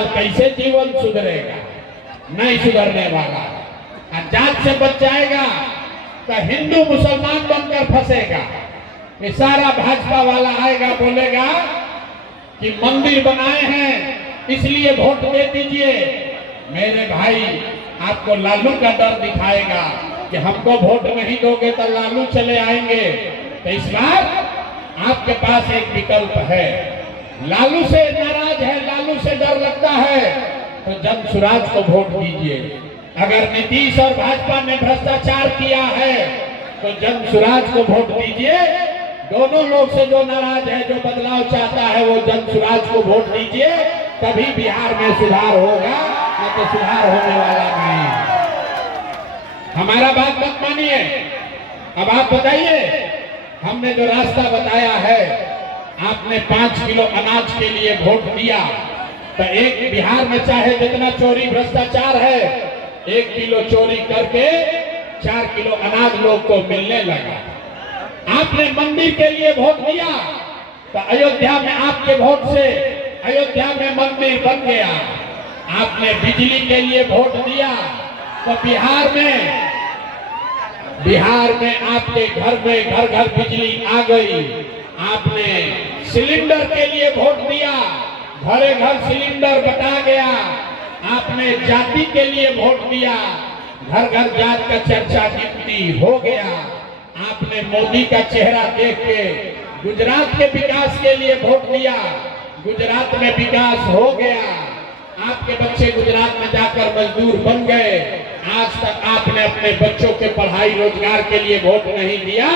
साल कैसे जीवन सुधरेगा? नहीं सुधरने वाला। जात से बच जाएगा तो हिंदू मुसलमान बनकर फंसेगा। ये सारा भाजपा वाला आएगा, बोलेगा कि मंदिर बनाए हैं इसलिए वोट दे दीजिए। मेरे भाई, आपको लालू का डर दिखाएगा कि हमको वोट नहीं दोगे तो लालू चले आएंगे। तो इस बार आपके पास एक विकल्प है। लालू से नाराज है, लालू से डर लगता है, तो जन सुराज को वोट दीजिए। अगर नीतीश और भाजपा ने भ्रष्टाचार किया है तो जन सुराज को वोट दीजिए। दोनों लोग से जो नाराज है, जो बदलाव चाहता है, वो जन सुराज को वोट दीजिए। तभी बिहार में सुधार होगा, न तो सुधार होने वाला नहीं। हमारा बात मत मानिए। अब आप बताइए, हमने जो रास्ता बताया है, आपने 5 किलो अनाज के लिए वोट दिया, तो एक बिहार में चाहे जितना चोरी भ्रष्टाचार है, 1 किलो चोरी करके 4 किलो अनाज लोग को मिलने लगा। आपने मंदिर के लिए वोट दिया, तो अयोध्या में आपके वोट से अयोध्या में मंदिर बन गया। आपने बिजली के लिए वोट दिया, तो बिहार में आपके घर में घर घर बिजली आ गई। आपने सिलेंडर के लिए वोट दिया, घरे घर सिलेंडर बटा गया। आपने जाति के लिए वोट दिया, घर घर जात का चर्चा गिनती हो गया। आपने मोदी का चेहरा देख के गुजरात के विकास के लिए वोट दिया, गुजरात में विकास हो गया। आपके बच्चे गुजरात में जाकर मजदूर बन गए। आज तक आपने अपने बच्चों के पढ़ाई रोजगार के लिए वोट नहीं दिया,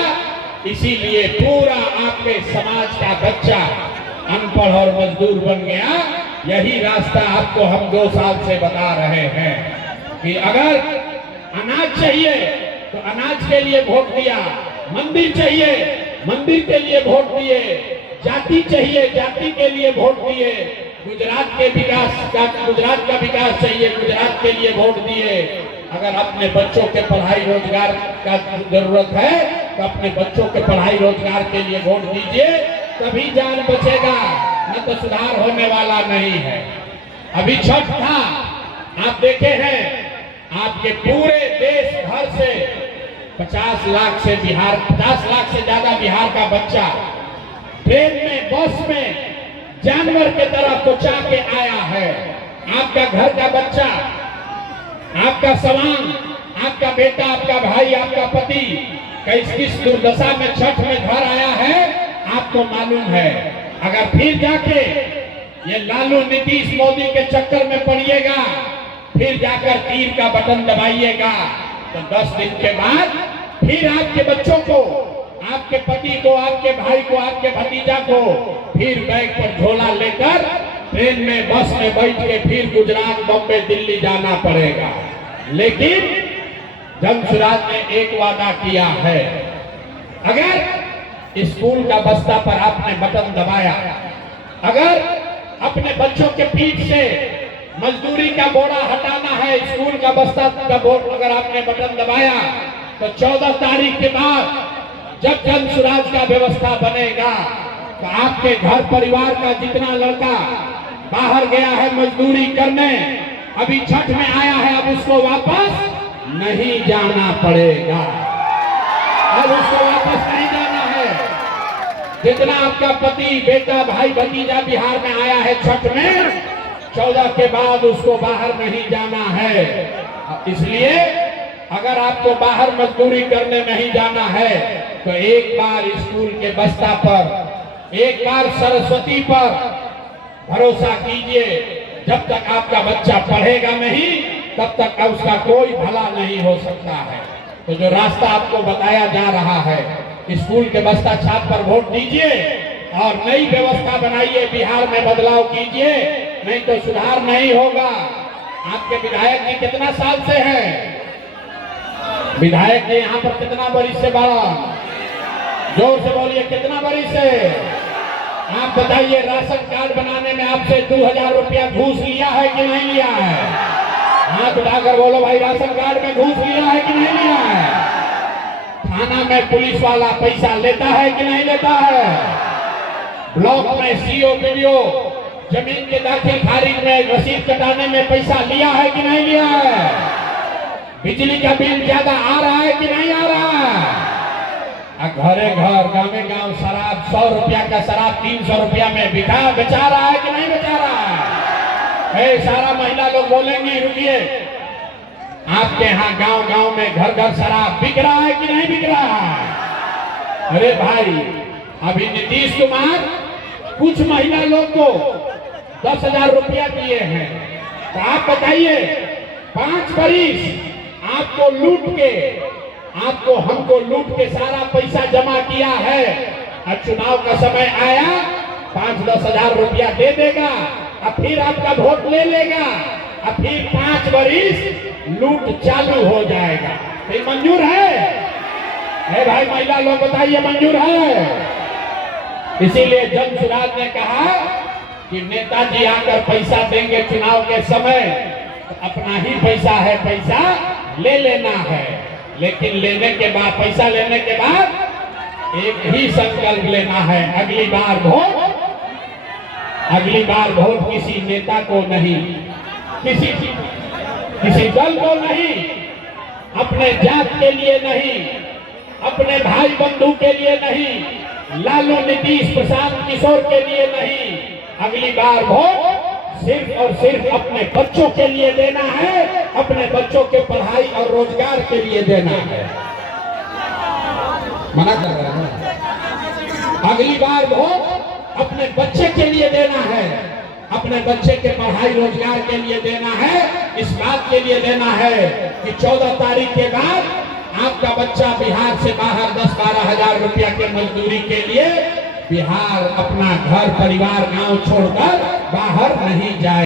इसीलिए पूरा आपके समाज का बच्चा अनपढ़ और मजदूर बन गया। यही रास्ता आपको हम 2 साल से बता रहे हैं कि अगर अनाज चाहिए तो अनाज के लिए वोट दिया, मंदिर चाहिए मंदिर के लिए वोट दिए, जाति चाहिए जाति के लिए वोट दिए, गुजरात का विकास चाहिए, गुजरात के लिए वोट दिए। अगर अपने बच्चों के पढ़ाई रोजगार का जरूरत है तो अपने बच्चों के पढ़ाई रोजगार के लिए वोट दीजिए, तभी जान बचेगा, न तो सुधार होने वाला नहीं है। अभी छठ था, आप देखे हैं, आपके पूरे देश भर से 50 लाख से ज्यादा बिहार का बच्चा ट्रेन में, बस में जानवर के तरह पहुंचा के आया है। आपका घर का बच्चा, आपका सवांग, आपका बेटा, आपका भाई, आपका पति किस दुर्दशा में छठ में घर आया है, आपको मालूम है। अगर फिर जाके ये लालू नीतीश मोदी के चक्कर में पड़िएगा, फिर जाकर तीर का बटन दबाइएगा, तो 10 दिन के बाद फिर आपके बच्चों को, आपके पति को, आपके भाई को, आपके भतीजा को फिर बैग पर झोला लेकर ट्रेन में, बस में बैठ के फिर गुजरात, बम्बई, दिल्ली जाना पड़ेगा। लेकिन जन सुराज ने एक वादा किया है, अगर स्कूल का बस्ता पर आपने बटन दबाया, अगर अपने बच्चों के पीठ से मजदूरी का बोरा हटाना है, स्कूल का बस्ता का बोर्ड अगर आपने बटन दबाया, तो 14 तारीख के बाद जब जन सुराज का व्यवस्था बनेगा, तो आपके घर परिवार का जितना लड़का बाहर गया है मजदूरी करने, अभी छठ में आया है, अब उसको वापस नहीं जाना पड़ेगा। अब उसको वापस नहीं जाना है। जितना आपका पति, बेटा, भाई, भतीजा बिहार में आया है छठ में, 14 के बाद उसको बाहर नहीं जाना है। इसलिए अगर आपको बाहर मजदूरी करने नहीं जाना है, तो एक बार स्कूल के बस्ता पर, एक बार सरस्वती पर भरोसा कीजिए। जब तक आपका बच्चा पढ़ेगा नहीं, तब तक उसका कोई भला नहीं हो सकता है। तो जो रास्ता आपको बताया जा रहा है, स्कूल के बस्ता छाप पर वोट दीजिए और नई व्यवस्था बनाइए, बिहार में बदलाव कीजिए, नहीं तो सुधार नहीं होगा। आपके विधायक जी कितना साल से हैं? विधायक जी यहाँ पर कितना बरिश से बड़ा? जोर से बोलिए, कितना बरिश से? आप बताइए, राशन कार्ड बनाने में आपसे 2000 रुपया घूस लिया है कि नहीं लिया है? हाथ उठाकर बोलो भाई, राशन कार्ड में घूस लिया है कि नहीं लिया है? थाना में पुलिस वाला पैसा लेता है कि नहीं लेता है? ब्लॉक में सीओ, वीडियो जमीन के दाखिल खारिज में रसीद कटाने में पैसा लिया है कि नहीं लिया है? बिजली का बिल ज्यादा आ रहा है कि नहीं आ रहा है? घरे घर गाँव गांव शराब 100 रुपया का शराब 300 रुपया में बेचा रहा है कि नहीं बेचा रहा है? सारा महिला लोग बोलेंगी रुकिए, आपके यहाँ गांव गांव में घर घर शराब बिक रहा है कि नहीं बिक रहा है? अरे भाई, अभी नीतीश कुमार कुछ महिला लोग को 10,000 रुपया दिए हैं, तो आप बताइए 5 बरिस आपको लूट के, आपको हमको लूट के सारा पैसा जमा किया है, और चुनाव का समय आया 5-10 हजार रुपया दे देगा और फिर आपका वोट ले लेगा और फिर 5 बरिस लूट चालू हो जाएगा। फिर मंजूर है भाई? महिला लोग बताइए मंजूर है? इसीलिए जन सुराज ने कहा कि नेताजी आकर पैसा देंगे चुनाव के समय, तो अपना ही पैसा है, पैसा ले लेना है, लेकिन लेने के बाद, पैसा लेने के बाद एक ही संकल्प लेना है, अगली बार वोट किसी नेता को नहीं, किसी दल को नहीं, अपने जात के लिए नहीं, अपने भाई बंधु के लिए नहीं, लालू नीतीश प्रशांत किशोर के लिए नहीं, अगली बार वोट सिर्फ और सिर्फ अपने बच्चों के लिए देना है, अपने बच्चों के पढ़ाई और रोजगार के लिए देना है। मना कर रहा है? अगली बार वोट अपने बच्चे के लिए देना है, अपने बच्चे के पढ़ाई रोजगार के लिए देना है, इस बात के लिए देना है कि 14 तारीख के बाद आपका बच्चा बिहार से बाहर 10-12 हजार रुपया के मजदूरी के लिए बिहार अपना घर परिवार गांव छोड़कर बाहर नहीं जाए।